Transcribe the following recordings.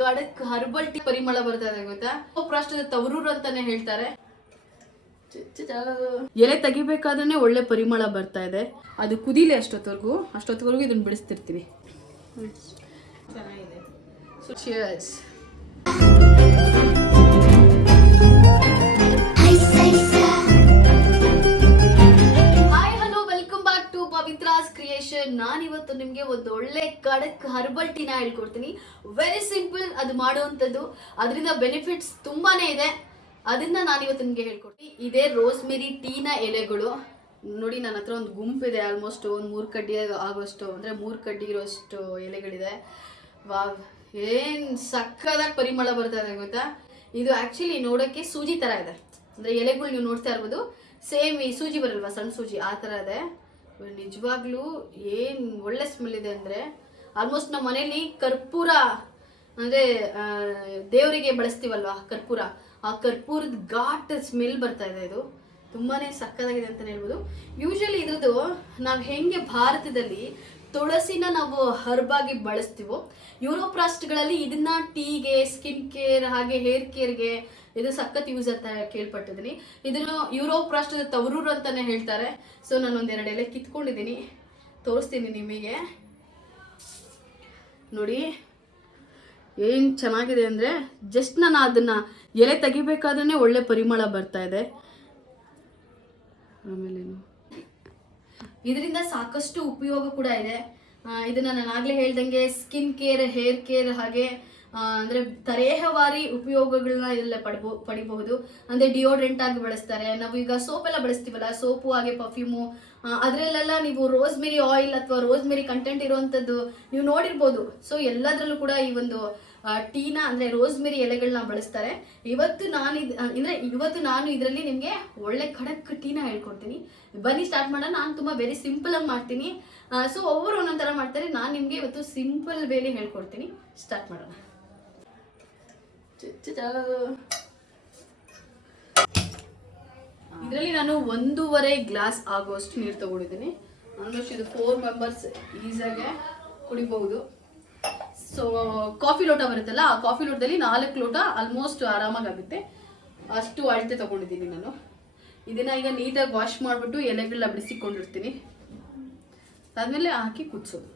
ಕಡಕ್ herbal tea ಪರಿಮಳ ಬರ್ತಾ ಇದೆ ಗೊತ್ತಾ. ರಾಷ್ಟ್ರದ ತವರೂರು ಅಂತಾನೆ ಹೇಳ್ತಾರೆ. ಎಲೆ ತೆಗಿಬೇಕಾದ್ರೆ ಒಳ್ಳೆ ಪರಿಮಳ ಬರ್ತಾ ಇದೆ. ಅದು ಕುದೀಲಿ ಅಷ್ಟೊತ್ತವರೆಗೂ ಇದನ್ನ ಬಿಡಿಸ್ತಿರ್ತೀನಿ. ಚೆನ್ನಾಗಿದೆ. So cheers. ಪವಿತ್ರಾಸ್ ಕ್ರಿಯೇಷನ್. ನಾನಿವತ್ತು ನಿಮ್ಗೆ ಒಂದು ಒಳ್ಳೆ ಕಡಕ್ ಹರ್ಬಲ್ ಟೀನ ಹೇಳ್ಕೊಡ್ತೀನಿ. ವೆರಿ ಸಿಂಪಲ್ ಅದು ಮಾಡುವಂಥದ್ದು. ಅದರಿಂದ ಬೆನಿಫಿಟ್ಸ್ ತುಂಬಾನೇ ಇದೆ. ಅದನ್ನ ನಾನಿವತ್ತು ನಿಮ್ಗೆ ಹೇಳ್ಕೊಡ್ತೀನಿ. ಇದೇ ರೋಸ್ಮೆರಿ ಟೀನ ಎಲೆಗಳು ನೋಡಿ. ನನ್ನ ಹತ್ರ ಒಂದು ಗುಂಪಿದೆ. ಆಲ್ಮೋಸ್ಟ್ ಒಂದು 3 ಕಡ್ಡಿ ಆಗೋಷ್ಟು, ಅಂದ್ರೆ 3 ಕಡ್ಡಿ ಇರೋಷ್ಟು ಎಲೆಗಳಿದೆ. ವಾವ್, ಏನ್ ಸಕ್ಕದಾಗಿ ಪರಿಮಳ ಬರ್ತಾ ಇದೆ ಗೊತ್ತಾ. ಇದು ಆಕ್ಚುಲಿ ನೋಡೋಕ್ಕೆ ಸೂಜಿ ತರ ಇದೆ. ಅಂದ್ರೆ ಎಲೆಗಳು ನೀವು ನೋಡ್ತಾ ಇರ್ಬೋದು, ಸೇಮ್ ಈ ಸೂಜಿ ಬರಲ್ವಾ, ಸಣ್ಣ ಸೂಜಿ ಆ ತರ ಇದೆ. ನಿಜವಾಗ್ಲೂ ಏನ್ ಒಳ್ಳೆ ಸ್ಮೆಲ್ ಇದೆ ಅಂದ್ರೆ, ಆಲ್ಮೋಸ್ಟ್ ನಮ್ಮ ಮನೇಲಿ ಕರ್ಪೂರ ಅಂದ್ರೆ ದೇವರಿಗೆ ಬಳಸ್ತೀವಲ್ವಾ ಕರ್ಪೂರ, ಆ ಕರ್ಪೂರದ ಘಾಟ್ ಸ್ಮೆಲ್ ಬರ್ತಾ ಇದೆ. ಇದು ತುಂಬಾನೇ ಸಕ್ಕದಾಗಿದೆ ಅಂತಾನೆ ಹೇಳ್ಬೋದು. ಯೂಶಲಿ ಇದ್ರದ್ದು ನಾವು ಹೆಂಗೆ ಭಾರತದಲ್ಲಿ ತುಳಸಿನ ನಾವು ಹರ್ಬಾಗಿ ಬಳಸ್ತೀವೋ, ಯುರೋಪ್ ರಾಷ್ಟ್ರಗಳಲ್ಲಿ ಇದನ್ನ ಟೀಗೆ, ಸ್ಕಿನ್ ಕೇರ್ ಹಾಗೆ ಹೇರ್ ಕೇರ್ಗೆ ಇದು ಸಖತ್ ಯೂಸ್ ಅಂತ ಕೇಳ್ಪಟ್ಟಿದ್ದೀನಿ. ಇದನ್ನು ಯುರೋಪ್ ರಾಷ್ಟ್ರದ ತವರೂರು ಅಂತಾನೆ ಹೇಳ್ತಾರೆ. ಸೊ ನಾನು ಒಂದೆರಡು ಎಲೆ ಕಿತ್ಕೊಂಡಿದ್ದೀನಿ, ತೋರಿಸ್ತೀನಿ ನಿಮಗೆ. ನೋಡಿ ಏನ್ ಚೆನ್ನಾಗಿದೆ ಅಂದ್ರೆ, ಜಸ್ಟ್ ನಾನು ಅದನ್ನ ಎಲೆ ತೆಗಿಬೇಕಾದ್ರೆ ಒಳ್ಳೆ ಪರಿಮಳ ಬರ್ತಾ ಇದೆ. ಆಮೇಲೇನು ಇದರಿಂದ ಸಾಕಷ್ಟು ಉಪಯೋಗ ಕೂಡ ಇದೆ. ಇದನ್ನ ನಾನು ಆಗ್ಲೇ ಹೇಳ್ದಂಗೆ ಸ್ಕಿನ್ ಕೇರ್, ಹೇರ್ ಕೇರ್ ಹಾಗೆ ಅಂದ್ರೆ ತರೇಹವಾರಿ ಉಪಯೋಗಗಳನ್ನ ಇದೆಲ್ಲ ಪಡಿಬಹುದು. ಅಂದ್ರೆ ಡಿಯೋಡ್ರೆಂಟ್ ಆಗಿ ಬಳಸ್ತಾರೆ. ನಾವು ಈಗ ಸೋಪ್ ಎಲ್ಲ ಬಳಸ್ತೀವಲ್ಲ, ಸೋಪು ಹಾಗೆ ಪರ್ಫ್ಯೂಮು, ಅದರಲ್ಲೆಲ್ಲ ನೀವು ರೋಸ್ಮೆರಿ ಆಯಿಲ್ ಅಥವಾ ರೋಸ್ಮೆರಿ ಕಂಟೆಂಟ್ ಇರುವಂತದ್ದು ನೀವು ನೋಡಿರ್ಬೋದು. ಸೊ ಎಲ್ಲದರಲ್ಲೂ ಕೂಡ ಈ ಒಂದು ಟೀನ ಅಂದ್ರೆ ರೋಸ್ಮೆರಿ ಎಲೆಗಳನ್ನ ಬಳಸ್ತಾರೆ. ಇವತ್ತು ನಾನು ಇದರಲ್ಲಿ ನಿಮ್ಗೆ ಒಳ್ಳೆ ಖಡಕ್ ಟೀನ ಹೇಳ್ಕೊಡ್ತೀನಿ. ಬನ್ನಿ ಸ್ಟಾರ್ಟ್ ಮಾಡೋಣ. ನಾನು ತುಂಬಾ ವೆರಿ ಸಿಂಪಲ್ ಆಗಿ ಮಾಡ್ತೀನಿ. ಸೊ ಒಬ್ಬರು ಒಂದೊಂದ್ ತರ ಮಾಡ್ತಾರೆ. ನಾನು ನಿಮ್ಗೆ ಇವತ್ತು ಸಿಂಪಲ್ ವೇಲಿ ಹೇಳ್ಕೊಡ್ತೀನಿ. ಸ್ಟಾರ್ಟ್ ಮಾಡೋಣ. ಇದರಲ್ಲಿ ನಾನು 1.5 ಗ್ಲಾಸ್ ಆಗುವಷ್ಟು ನೀರು ತಗೊಂಡಿದ್ದೀನಿ. ಆಲ್ಮೋಸ್ಟ್ ಇದು 4 ಮೆಂಬರ್ಸ್ ಈಸಿಯಾಗಿ ಕುಡಿಬಹುದು. ಸೊ ಕಾಫಿ ಲೋಟ ಬರುತ್ತಲ್ಲ, ಆ ಕಾಫಿ ಲೋಟದಲ್ಲಿ 4 ಲೋಟ ಆಲ್ಮೋಸ್ಟ್ ಆರಾಮಾಗಿ ಆಗುತ್ತೆ. ಅಷ್ಟು ಅಳತೆ ತಗೊಂಡಿದ್ದೀನಿ ನಾನು. ಇದನ್ನ ಈಗ ನೀಟಾಗಿ ವಾಶ್ ಮಾಡಿಬಿಟ್ಟು ಎಲೆಗಳನ್ನ ಬಿಡಿಸಿಕೊಂಡಿರ್ತೀನಿ. ಅದಾದ್ಮೇಲೆ ಹಾಕಿ ಕುದಿಸೋದು.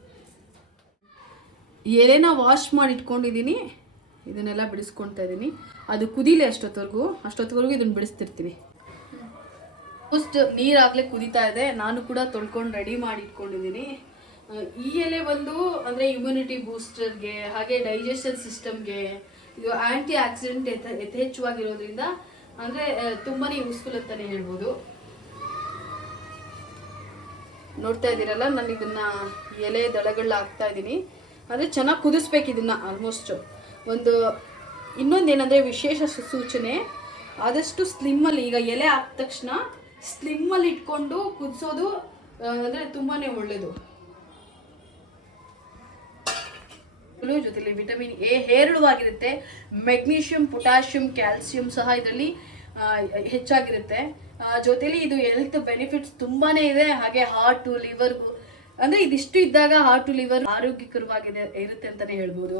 ಎಲೆನ ವಾಶ್ ಮಾಡಿ ಇಟ್ಕೊಂಡಿದ್ದೀನಿ, ಇದನ್ನೆಲ್ಲ ಬಿಡಿಸ್ಕೊಳ್ತಾ ಇದ್ದೀನಿ. ಅದು ಕುದೀಲಿ ಅಷ್ಟೊತ್ತವರೆಗೂ ಇದನ್ನ ಬಿಡಿಸ್ತಿರ್ತೀನಿ. ನೀರಾಗಲೇ ಕುದೀತಾ ಇದೆ. ನಾನು ಕೂಡ ತೊಳ್ಕೊಂಡು ರೆಡಿ ಮಾಡಿ ಇಟ್ಕೊಂಡಿದ್ದೀನಿ. ಈ ಎಲೆ ಬಂದು ಅಂದರೆ ಇಮ್ಯುನಿಟಿ ಬೂಸ್ಟರ್ಗೆ ಹಾಗೆ ಡೈಜೆಷನ್ ಸಿಸ್ಟಮ್ಗೆ, ಇದು ಆ್ಯಂಟಿ ಆಕ್ಸಿಡೆಂಟ್ ಯಥೇಚ್ಛವಾಗಿರೋದ್ರಿಂದ ಅಂದರೆ ತುಂಬಾ ಯೂಸ್ಫುಲ್ ಅಂತಲೇ ಹೇಳ್ಬೋದು. ನೋಡ್ತಾ ಇದ್ದೀರಲ್ಲ, ನಾನು ಇದನ್ನ ಎಲೆ ದಳಗಳನ್ನ ಹಾಕ್ತಾ ಇದ್ದೀನಿ. ಅಂದರೆ ಚೆನ್ನಾಗಿ ಕುದಿಸ್ಬೇಕು ಇದನ್ನ. ಆಲ್ಮೋಸ್ಟ್ ಇನ್ನೊಂದೇನಂದರೆ ವಿಶೇಷ ಸೂಚನೆ, ಆದಷ್ಟು ಸ್ಲಿಮ್ಮಲ್ಲಿ, ಈಗ ಎಲೆ ಹಾಕಿದ ತಕ್ಷಣ ಸ್ಲಿಮ್ಮಲ್ಲಿ ಇಟ್ಕೊಂಡು ಕುದಿಸೋದು ಅಂದರೆ ತುಂಬಾ ಒಳ್ಳೆಯದು. ಜೊತೆಲಿ ವಿಟಮಿನ್ ಎ ಹೇರಳವಾಗಿರುತ್ತೆ. ಮೆಗ್ನೀಷಿಯಂ, ಪೊಟ್ಯಾಷಿಯಂ, ಕ್ಯಾಲ್ಸಿಯಂ ಸಹ ಇದರಲ್ಲಿ ಹೆಚ್ಚಾಗಿರುತ್ತೆ. ಜೊತೆಲಿ ಇದು ಹೆಲ್ತ್ ಬೆನಿಫಿಟ್ಸ್ ತುಂಬಾನೇ ಇದೆ. ಹಾಗೆ ಹಾರ್ಟು, ಲಿವರ್ಗೂ, ಅಂದರೆ ಇದಿಷ್ಟು ಇದ್ದಾಗ ಹಾರ್ಟು, ಲಿವರ್ ಆರೋಗ್ಯಕರವಾಗಿದೆ ಇರುತ್ತೆ ಅಂತಲೇ ಹೇಳ್ಬೋದು.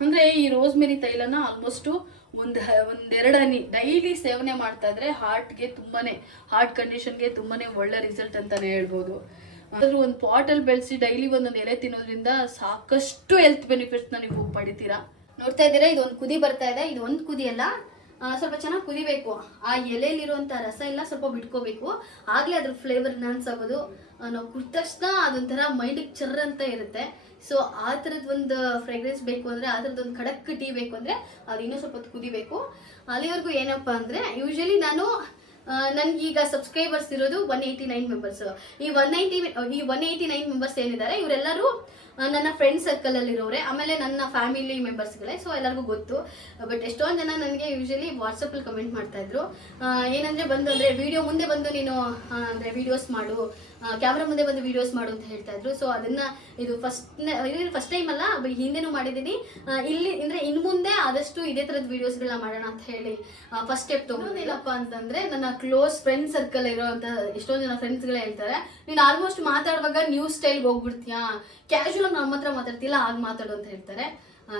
ಅಂದರೆ ಈ ರೋಸ್ಮೆರಿ ತೈಲನ ಆಲ್ಮೋಸ್ಟು ಒಂದೆರಡು ಹನಿ ಡೈಲಿ ಸೇವನೆ ಮಾಡ್ತಾ ಇದ್ರೆ ಹಾರ್ಟ್ ಕಂಡೀಷನ್ಗೆ ತುಂಬಾನೇ ಒಳ್ಳೆ ರಿಸಲ್ಟ್ ಅಂತಾನೆ ಹೇಳ್ಬೋದು. ಅದ್ರ ಒಂದು ಪಾಟಲ್ಲಿ ಬೆಳೆಸಿ ಡೈಲಿ ಒಂದೊಂದು ಎಲೆ ತಿನ್ನೋದ್ರಿಂದ ಸಾಕಷ್ಟು ಹೆಲ್ತ್ ಬೆನಿಫಿಟ್ಸ್ನ ನೀವು ಪಡಿತೀರಾ. ನೋಡ್ತಾ ಇದ್ದೀರಾ, ಇದೊಂದು ಕುದಿ ಬರ್ತಾ ಇದೆ. ಇದು ಒಂದು ಕುದಿ ಅಲ್ಲ, ಸ್ವಲ್ಪ ಚೆನ್ನಾಗಿ ಕುದಿಬೇಕು. ಆ ಎಲೆಯಲ್ಲಿರುವಂಥ ರಸ ಎಲ್ಲ ಸ್ವಲ್ಪ ಬಿಟ್ಕೋಬೇಕು. ಆಗಲೇ ಅದ್ರ ಫ್ಲೇವರ್ ಎನ್ಹಾನ್ಸ್ ಆಗೋದು. ನಾವು ಕುಡಿದ ತಕ್ಷಣ ಅದೊಂಥರ ಮೈಂಡಿಗೆ ಚರ್ರ ಅಂತ ಇರುತ್ತೆ. ಸೊ ಆ ಥರದ್ದು ಒಂದು ಫ್ರೇಗ್ರೆನ್ಸ್ ಬೇಕು ಅಂದರೆ, ಆ ಥರದ್ದು ಒಂದು ಖಡಕ್ ಟೀ ಬೇಕು ಅಂದರೆ ಅದು ಇನ್ನೂ ಸ್ವಲ್ಪ ಹೊತ್ತು ಕುದಿಬೇಕು. ಅಲ್ಲಿವರೆಗೂ ಏನಪ್ಪ ಅಂದರೆ, ಯೂಶಲಿ ನನಗೀಗ ಸಬ್ಸ್ಕ್ರೈಬರ್ಸ್ ಇರೋದು 189 ಮೆಂಬರ್ಸ್. ಈ 189 ಮೆಂಬರ್ಸ್ ಏನಿದ್ದಾರೆ ಇವರೆಲ್ಲರೂ ನನ್ನ ಫ್ರೆಂಡ್ ಸರ್ಕಲ್ ಅಲ್ಲಿ ಇರೋರೆ, ಆಮೇಲೆ ನನ್ನ ಫ್ಯಾಮಿಲಿ ಮೆಂಬರ್ಸ್ಗಳೇ. ಸೊ ಎಲ್ಲರಿಗೂ ಗೊತ್ತು. ಬಟ್ ಎಷ್ಟೊಂದು ಜನ ನನಗೆ ಯೂಶಲಿ ವಾಟ್ಸಪ್ಪಲ್ಲಿ ಕಮೆಂಟ್ ಮಾಡ್ತಾ ಇದ್ರು, ಏನಂದ್ರೆ ಅಂದರೆ ವಿಡಿಯೋ ಮುಂದೆ ಬಂದು ನೀನು ಅಂದರೆ ವಿಡಿಯೋಸ್ ಮಾಡು, ಕ್ಯಾಮ್ರಾ ಮುಂದೆ ಬಂದು ವಿಡಿಯೋಸ್ ಮಾಡು ಅಂತ ಹೇಳ್ತಾ ಇದ್ರು. ಸೊ ಅದನ್ನ ಇದು ಫಸ್ಟ್ ಟೈಮ್ ಅಲ್ಲ, ಹಿಂದೆನೂ ಮಾಡಿದ್ದೀನಿ. ಇಲ್ಲಿ ಅಂದರೆ ಇನ್ನು ಮುಂದೆ ಆದಷ್ಟು ಇದೇ ಥರದ ವಿಡಿಯೋಸ್ಗಳನ್ನ ಮಾಡೋಣ ಅಂತ ಹೇಳಿ ಫಸ್ಟ್ ಸ್ಟೆಪ್ ತಗೊಂಡೇನಪ್ಪ ಅಂತಂದ್ರೆ, ನನ್ನ ಕ್ಲೋಸ್ ಫ್ರೆಂಡ್ ಸರ್ಕಲ್ ಇರೋಂಥ ಎಷ್ಟೊಂದು ಜನ ಫ್ರೆಂಡ್ಸ್ಗಳೇ ಹೇಳ್ತಾರೆ, ನೀನು ಆಲ್ಮೋಸ್ಟ್ ಮಾತಾಡುವಾಗ ನ್ಯೂ ಸ್ಟೈಲ್ಗೆ ಹೋಗ್ಬಿಡ್ತೀಯಾ, ಕ್ಯಾಶುವಲ್ ನ್ಯಾಚುರಲ್ ನಮ್ಮ ಹತ್ರ ಮಾತಾಡ್ತಿಲ್ಲ ಆಗ ಮಾತಾಡು ಅಂತ ಹೇಳ್ತಾರೆ.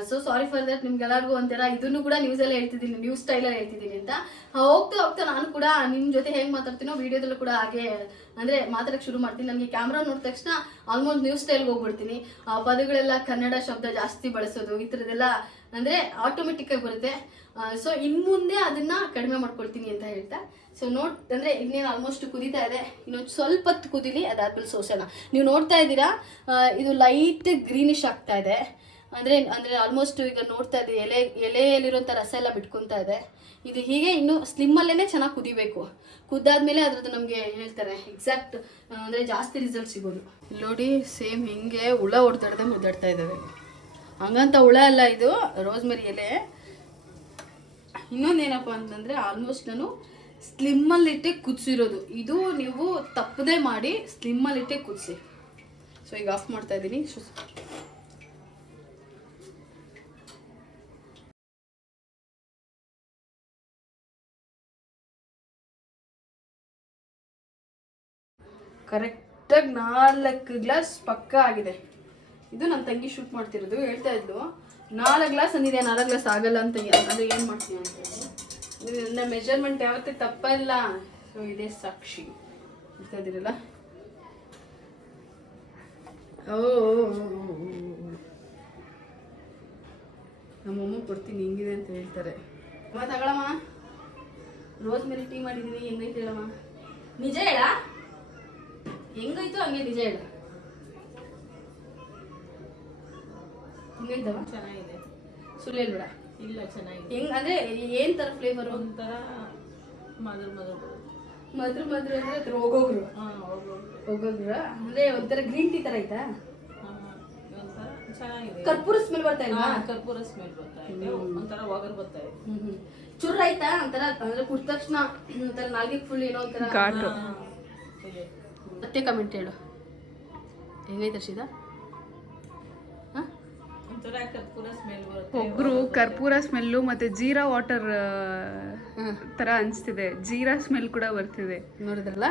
So sorry for that. ನಿಮ್ಗೆಲ್ಲರಿಗೂ ಒಂಥರ ಇದನ್ನು ಕೂಡ ನ್ಯೂಸಲ್ಲಿ ಹೇಳ್ತಿದ್ದೀನಿ, ನ್ಯೂಸ್ ಸ್ಟೈಲಲ್ಲಿ ಹೇಳ್ತಿದ್ದೀನಿ ಅಂತ. ಹೋಗ್ತಾ ಹೋಗ್ತಾ ನಾನು ಕೂಡ ನಿಮ್ಮ ಜೊತೆ ಹೇಗೆ ಮಾತಾಡ್ತೀನೋ ವಿಡಿಯೋದಲ್ಲೂ ಕೂಡ ಹಾಗೆ ಅಂದರೆ ಮಾತಾಡೋಕ್ಕೆ ಶುರು ಮಾಡ್ತೀನಿ. ನನಗೆ ಕ್ಯಾಮ್ರಾ ನೋಡಿದ ತಕ್ಷಣ ಆಲ್ಮೋಸ್ಟ್ ನ್ಯೂಸ್ ಸ್ಟೈಲ್ಗೆ ಹೋಗ್ಬಿಡ್ತೀನಿ. ಪದಗಳೆಲ್ಲ ಕನ್ನಡ ಶಬ್ದ ಜಾಸ್ತಿ ಬಳಸೋದು ಈ ಥರದ್ದೆಲ್ಲ ಅಂದರೆ ಆಟೋಮೆಟಿಕ್ಕಾಗಿ ಬರುತ್ತೆ. ಸೊ ಇನ್ನು ಮುಂದೆ ಅದನ್ನು ಕಡಿಮೆ ಮಾಡ್ಕೊಳ್ತೀನಿ ಅಂತ ಹೇಳ್ತಾ, ಸೊ ಅಂದರೆ ಇನ್ನೇನು ಆಲ್ಮೋಸ್ಟ್ ಕುದೀತಾ ಇದೆ, ಇನ್ನೊಂದು ಸ್ವಲ್ಪ ಹೊತ್ತು ಕುದೀಲಿ, ಅದಾದ್ಮೇಲೆ ಸೋಸೋಣ. ನೀವು ನೋಡ್ತಾ ಇದ್ದೀರಾ ಇದು ಲೈಟ್ ಗ್ರೀನಿಶ್ ಆಗ್ತಾ ಇದೆ. ಅಂದರೆ ಆಲ್ಮೋಸ್ಟ್ ಈಗ ನೋಡ್ತಾ ಇದೆ ಎಲೆಯಲ್ಲಿರೋಂಥ ರಸ ಎಲ್ಲ ಬಿಟ್ಕೊತಾ ಇದೆ. ಇದು ಹೀಗೆ ಇನ್ನು ಸ್ಲಿಮ್ಮಲ್ಲೇ ಚೆನ್ನಾಗಿ ಕುದಿಬೇಕು. ಕುದ್ದಾದ್ಮೇಲೆ ಅದ್ರದ್ದು ನಮಗೆ ಹೇಳ್ತಾರೆ ಎಕ್ಸಾಕ್ಟ್ ಅಂದರೆ ಜಾಸ್ತಿ ರಿಸಲ್ಟ್ ಸಿಗೋದು. ನೋಡಿ ಸೇಮ್ ಹಿಂಗೆ ಹುಳ ಹೊಡೆದಾಡ್ದೆ ಮುದ್ದಾಡ್ತಾ ಇದ್ದಾವೆ. ಹಂಗಂತ ಹುಳ ಅಲ್ಲ, ಇದು ರೋಸ್ಮೆರಿ ಎಲೆ. ಇನ್ನೊಂದೇನಪ್ಪ ಅಂತಂದರೆ ಆಲ್ಮೋಸ್ಟ್ ನಾನು ಸ್ಲಿಮ್ಮಲ್ಲಿಟ್ಟೆ ಕುದಿಸಿರೋದು. ಇದು ನೀವು ತಪ್ಪದೇ ಮಾಡಿ ಸ್ಲಿಮ್ಮಲ್ಲಿಟ್ಟೆ ಕುದಿಸಿ. ಸೊ ಈಗ ಆಫ್ ಮಾಡ್ತಾ ಇದ್ದೀನಿ. ಕರೆಕ್ಟಾಗಿ 4 ಗ್ಲಾಸ್ ಪಕ್ಕ ಆಗಿದೆ. ಇದು ನನ್ನ ತಂಗಿ ಶೂಟ್ ಮಾಡ್ತಿರೋದು. ಹೇಳ್ತಾ ಇದ್ಲು 4 ಗ್ಲಾಸ್ ಅಂದಿದೆ, 4 ಗ್ಲಾಸ್ ಆಗಲ್ಲ ಅಂತ. ಅಂದರೆ ಏನು ಮಾಡ್ತೀನಿ ಅಂತ ನನ್ನ ಮೆಜರ್ಮೆಂಟ್ ಯಾವತ್ತೂ ತಪ್ಪ ಇಲ್ಲ. ಸೊ ಇದೇ ಸಾಕ್ಷಿ. ಹೇಳ್ತಾ ಇದ್ದೀರಲ್ಲ. ನಮ್ಮಮ್ಮ ಕೊಡ್ತೀನಿ ಹಿಂಗಿದೆ ಅಂತ ಹೇಳ್ತಾರೆ. ಅಮ್ಮ ತಗೊಳಮ್ಮ, ರೋಸ್ಮೆರಿ ಟೀ ಮಾಡಿದ್ದೀನಿ, ಹೆಂಗೈತೆ ಹೇಳಮ್ಮ. ನಿಜ ಹೇಳ, ಹೆಂಗಾಯ್ತು ಹಂಗೆ ನಿಜ ಹೇಳ. ಹೆಂಗೈತವ? ಚೆನ್ನಾಗಿದೆ. ಸುಳ್ಳು ಹೇಳ್ಬೇಡ. ಇಲ್ಲ ಚೆನ್ನಾಗಿದೆ. ಹೆಂಗ್ ಅಂದರೆ ಏನು ಥರ ಫ್ಲೇವರು? ಒಂಥರ ಮಧುರ ಅಂದರೆ ಅದ್ರ ಹೋಗೋಗ್ರು ಅಂದರೆ ಒಂಥರ ಗ್ರೀನ್ ಟೀ ಥರ ಆಯ್ತಾ? ಒಂಥರ ಚೆನ್ನಾಗಿದೆ. ಕರ್ಪೂರ ಸ್ಮೆಲ್ ಬರ್ತಾ ಇಲ್ವಾ? ಕರ್ಪೂರ ಸ್ಮೆಲ್ ಬರ್ತಾ ಇದೆ, ಒಂಥರ ಒಗರು ಬರ್ತಾ ಇದೆ. ಚುರ್ರ ಆಯ್ತಾ ಒಂಥರ? ಅಂದರೆ ಕುಡಿದ ತಕ್ಷಣ ಒಂಥರ ನಾಲ್ಗಿಗೆ ಫುಲ್ ಏನೋ ಒಂಥರ ಘಾಟು. ಮತ್ತೆ ಕಮೆಂಟ್ ಹೇಳು, ಹೆಂಗೈತೆ ಹರ್ಷಿದ? ಒಂಥರ ಕರ್ಪೂರ ಸ್ಮೆಲ್ ಬರುತ್ತೆ. ಒಬ್ರು ಕರ್ಪೂರ ಸ್ಮೆಲ್ಲು ಮತ್ತೆ ಜೀರಾ ವಾಟರ್ ತರ ಅನಿಸ್ತಿದೆ. ಜೀರಾ ಸ್ಮೆಲ್ ಕೂಡ ಬರ್ತಿದೆ. ನೋಡಿದ್ರಲ್ಲ,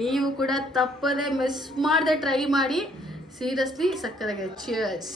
ನೀವು ಕೂಡ ತಪ್ಪದೆ ಮಿಸ್ ಮಾಡದೆ ಟ್ರೈ ಮಾಡಿ. ಸೀರಿಯಸ್ಲಿ ಸಕ್ಕತ್ತಾಗಿದೆ. ಚಿಯರ್ಸ್.